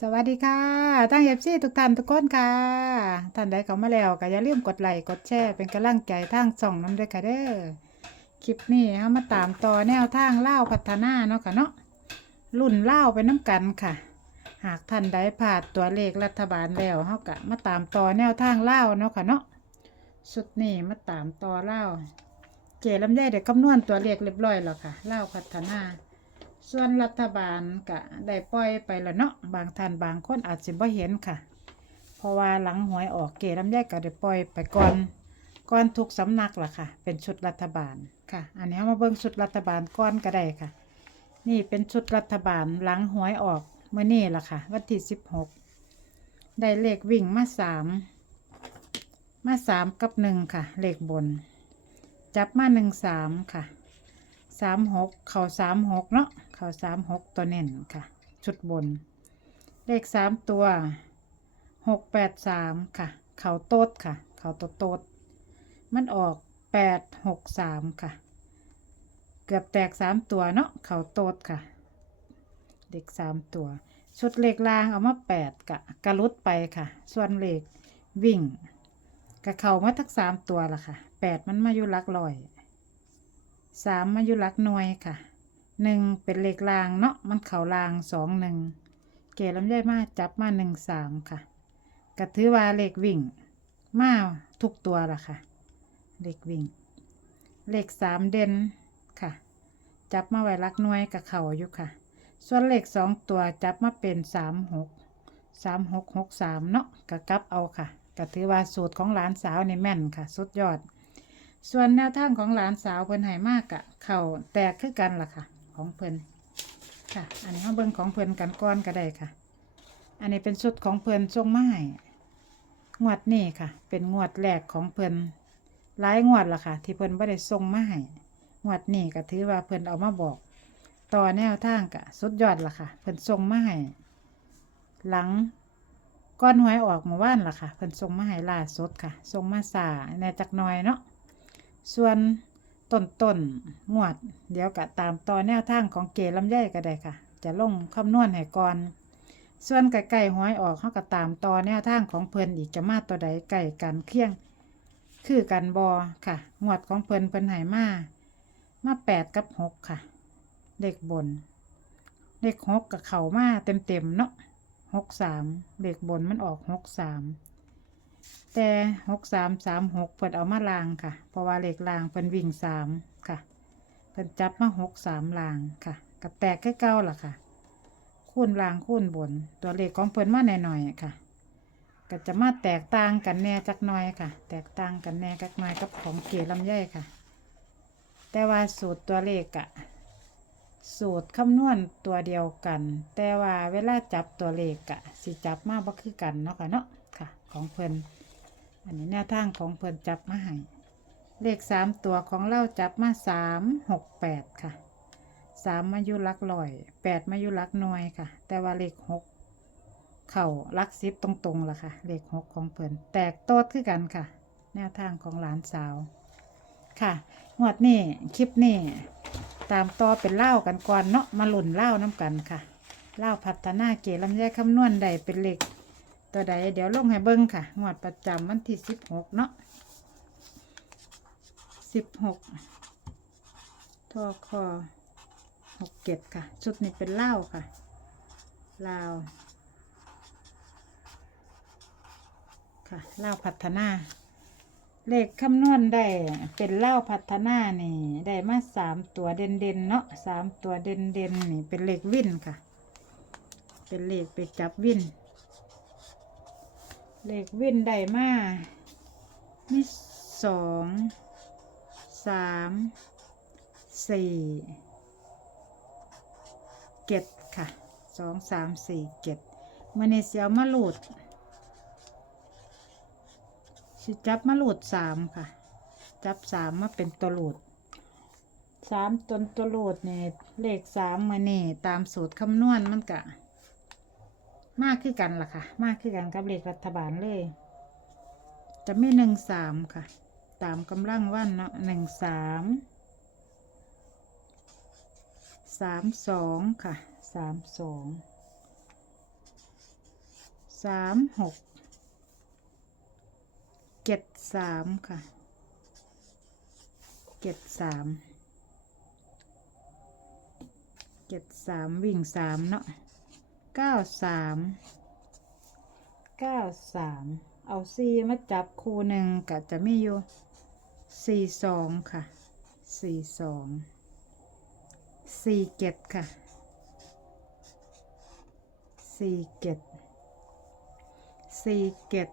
สวัสดีค่ะตั้งเอฟซีทุกท่านทุกคนค่ะ ท่านใดเข้ามาแล้วก็อย่าลืมกดไลค์กดแชร์เป็นกำลังใจทางส่องน้ำด้วยค่ะเด้อ คลิปนี้เอามาตามต่อแนวทางเล่าพัฒนาเนาะค่ะเนาะ รุ่นเล่าไปน้ำกันค่ะ หากท่านใดผ่านตัวเลขรัฐบาลแล้วเฮาก็มาตามต่อแนวทางเล่าเนาะค่ะเนาะ สุดนี้มาตามต่อเล่า เจลำไยเด็กคำนวณตัวเลขเรียบร้อยแล้วค่ะ เล่าพัฒนา ส่วนรัฐบาลก็ได้ปล่อยไปแล้วเนาะบางท่านบางคนอาจจะบ่เห็นค่ะ เพราะว่าหลังหวยออกเกลำไยก็ได้ปล่อยไปก่อนก่อนทุกสำนักล่ะค่ะ เป็นชุดรัฐบาลค่ะ อันนี้มาเบิ่งชุดรัฐบาลก่อนก็ได้ค่ะ นี่เป็นชุดรัฐบาลหลังหวยออกเมื่อนี่ล่ะค่ะ วันที่สิบหกได้เลขวิ่งมาสามมาสามกับหนึ่งค่ะ เลขบน จับมาหนึ่งสามค่ะ สามหกเข่าสามหกเนาะเข่าสามหกตัวเน่นค่ะ ชุดบน เลขสามตัวหกแปดสามค่ะ เข่าโต๊ดค่ะ เข่าโต๊ดโต๊ดมันออกแปดหกสามค่ะ เกือบแตกสามตัวเนาะเข่าโต๊ดค่ะ เด็กสามตัว ชุดเลขลางเอามาแปดกะกระลุดไปค่ะ ส่วนเลขวิ่งกะเข่ามาทั้งสามตัวละค่ะแปดมันมาอยู่ลักลอย สามมาอยู่หลักหน่วยค่ะหนึ่งเป็นเลขลางเนาะมันเข่าลางสองหนึ่งเกลำไยมาจับมาหนึ่งสามค่ะกระถือว่าเลขวิ่ง มาทุกตัวละค่ะ เลขวิ่ง เลขสามเด่นค่ะ จับมาไว้ลักน่วยกับเข่าอยู่ค่ะ ส่วนเลขสองตัวจับมาเป็นสามหกสามหกหกสามเนาะกะกับเอาค่ะก็ถือว่าสูตรของหลานสาวในแม่นค่ะ สุดยอด ส่วนแนวทางของหลานสาวเพิ่นให้มากอะเข่าแตกคือกันล่ะค่ะ ของเพิ่นค่ะ อันนี้เอาเบิ่งของเพิ่นกันก้อนก็ได้ค่ะ อันนี้เป็นชุดของเพิ่นทรงมาให้งวดนี้ค่ะ เป็นงวดแรกของเพิ่นหลายงวดล่ะค่ะ ที่เพิ่นบ่ได้ทรงไม้งวดนี้ก็ถือว่าเพิ่นเอามาบอก ต่อแนวทางกะสุดยอดล่ะค่ะ เพิ่นทรงไม้หลังก้อนหวยออกเมื่านล่ะค่ะ เพิ่นทรงมาให้ล่าสุดค่ะทรงมาสาในจักหน่อยเนาะ ส่วนต้นต้นๆงวด เดี๋ยวกะตามต่อแนวทางของเกลำไยก็ได้ค่ะ จะลงคำนวณให้ก่อน ส่วนไก่ไก่ห้อยออกเขาก็ตามต่อแนวทางของเพิ่นอีกจะมาตัวใดไก่กันเคี่ยง คือกันบอค่ะ งวดของเพิ่นเพิ่นหายมามาแปดกับหกค่ะ เลขบน เลขหกกับเข่ามาเต็มเต็มๆเนาะหกสามเลขบนมันออกหกสาม แต่หกสามสามหกเพิ่นเอามาลางค่ะ เพราะว่าเหลขลางเพิ่นวิ่งสามค่ะเพิ่นจับมาหกสามลางค่ะ กับแตกแค่เก้าล่ะค่ะ คูณลางคูณบน ตัวเลขของเพิ่นมาหน่อยๆค่ะ ก็จะมาแตกต่างกันแน่จักหน่อยค่ะ แตกต่างกันแน่จักหน่อยกับของเกลำไยค่ะ แต่ว่าสูตรตัวเลขอะสูตรคำนวณตัวเดียวกัน แต่ว่าเวลาจับตัวเลขอะสิจับมาบ่คือกันเนาะค่ะเนาะ ของเพิ่นอันนี้แนวทางของเพิ่นจับมาให้เลขสามตัวของเราจับมาสามหกแปดค่ะสามมายุลักลอยแปดมายุลักหน่วยค่ะ แต่ว่าเลขหกเข่าลักซิบตรงๆล่ะค่ะ เลขหกของเพิ่นแตกโต๊ดคือกันค่ะ แนวทางของหลานสาว ค่ะงวดนี้คลิปนี้ตามต่อเป็นเล่ากันก่อนเนาะมาหล่นเล่าน้ำกันค่ะเล่าพัฒนาเกลำไยกคำนวณใดเป็นเลข ตัวใดเดี๋ยวลงให้เบิ้งค่ะงวดประจำวันที่สิบหกเนาะสิบหกทอคอหกเก็ดค่ะ ชุดนี้เป็นเหล้าค่ะลาวค่ะเหล้าพัฒนา เลขคำนวณได้เป็นเหล้าพัฒนานี่ได้มาสามตัวเด่นเด่นเนาะสามตัวเด่นเด่นนี่เป็นเลขวินค่ะ เป็นเลขไปจับวิน เหลขวินได้มามีสองสามสี่เก็ดค่ะสองสามสี่เก็ดมื่อนี้เสียวมาหลุดสิจับมาหลุดสามค่ะ จับสามมาเป็นตัวหลุดสามตนตัวหลุดเนี่ยเลขสามมื่อนี้ตามสูตรคำนวณมันกะ มากคือกันล่ะค่ะ มากคือกันกับเลขรัฐบาลเลย จะไม่หนึ่งสามค่ะ ตามกำลังวันเนาะหนึ่งสามสามสองค่ะสามสองสามหกเจ็ดสามค่ะเจ็ดสามเจ็ดสามวิ่งสามเนาะ เก้าสามเก้าสามเอาซีมาจับคู่หนึ่งก็จะมีอยู่สี่สองค่ะสี่สองสี่เจ็ดค่ะสี่เจ็ดสี่เจ็ด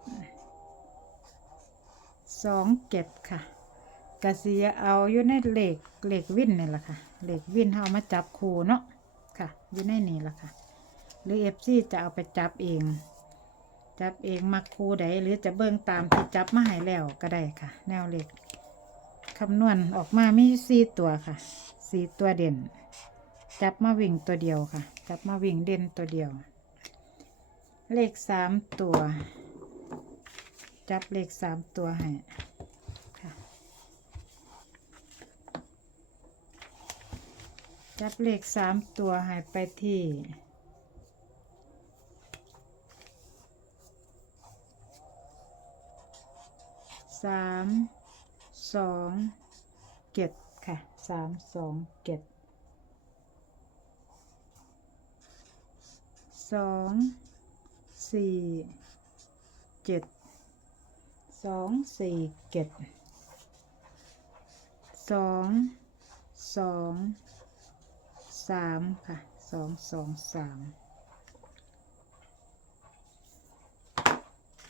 สองเจ็ดค่ะกะสีเอาอยู่ในเหล็กเหล็กวินนี่แหละค่ะเหล็กวินเอามาจับคู่เนาะค่ะอยู่ในนี่แหละค่ะ รือเอฟซีจะเอาไปจับเอง จับเองมักคู่ใดหรือจะเบิ่งตามที่จับมาให้แล้วก็ได้ค่ะ แนวเล็กคำนวณออกมามีสี่ตัวค่ะสี่ตัวเด่น จับมาวิ่งตัวเดียวค่ะ จับมาวิ่งเด่นตัวเดียว เลขสามตัว จับเลขสามตัวให้จับเลขสามตัวให้ไปที่ สามสองเจ็ดค่ะสามสองเจ็ดสองสี่เจ็ดสองสี่เจ็ดสองสองสามค่ะสองสองสาม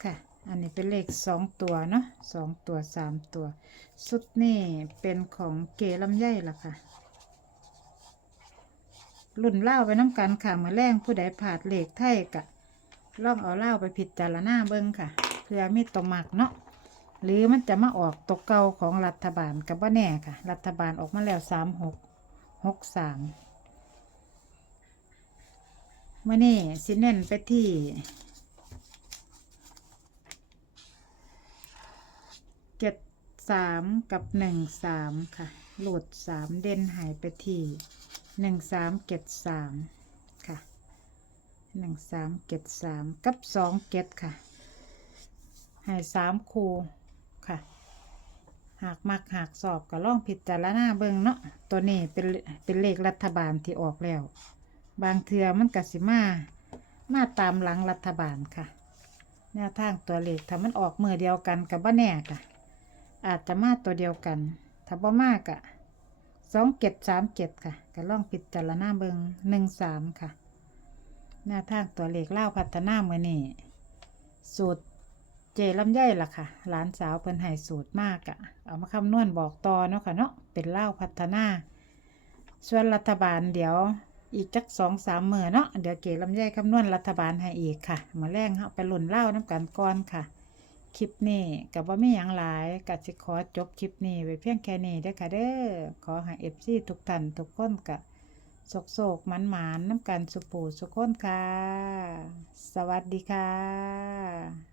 ค่ะ อันนี้เป็นเลขสองตัวเนาะสองตัวสามตัว สุดนี่เป็นของเก๋ลำไยล่ะค่ะรุ่นเล่าไปน้ำกันค่ะเมื่อแรงผู้ใดผาดเหล็กไทยกะล่องเอาเล่าไปผิดจารณาเบิ้งค่ะ เพื่อมีตหมักเนาะหรือมันจะมาออกตกเก่าของรัฐบาลกับว่าแน่ค่ะ รัฐบาลออกมาแล้วสามหกหกสามเมื่อนี่สิเน้นไปที่ เจ็ด สามกับหนึ่งสามค่ะ หลุดสามเด่นหายไปที่หนึ่งสามเจ็ดสามค่ะหนึ่งสามเจ็ดสามกับสองเจ็ดค่ะ หายสามคูค่ะ หากมักหากสอบก็ล่องผิดจารณาเบิงเนาะ ตัวนี้เป็นเป็นเลขรัฐบาลที่ออกแล้ว บางเทือมันกสิมา มาตามหลังรัฐบาลค่ะ แนวทางตัวเลขถ้ามันออกมือเดียวกันกับบ้าแน่ค่ะ อาจจะมาตัวเดียวกัน ถ้าบ่มากอะสองเจ็ดสามเจ็ดค่ะก็ล่องผิดจารณาเบิงหนึ่งสามค่ะ หน้าทางตัวเลขเล่าพัฒนาเมื่อนี่สูตรเจลำไยล่ะค่ะ หลานสาวเพิ่นให้สูตรมากอะเอามาคำนวณบอกต่อเนาะค่ะเนาะเป็นเล่าพัฒนา ส่วนรัฐบาลเดี๋ยวอีกจักสองสามมือเนาะเดี๋ยวเก๋ลำไยคำนวณรัฐบาลให้อีกค่ะมาแรงเฮาไปหล่นเล่าน้ำกันก่อนค่ะ คลิปนี้กับว่าไม่อย่างหลายกัสิขอจบคลิปนี้ไปเพียงแค่นี้เด้ค่ะเด้อขอให้เอฟซีทุกท่านทุกคนกับโศกโศกมันหมานน้ำกันสุปูสุขคนค่ะ สวัสดีค่ะ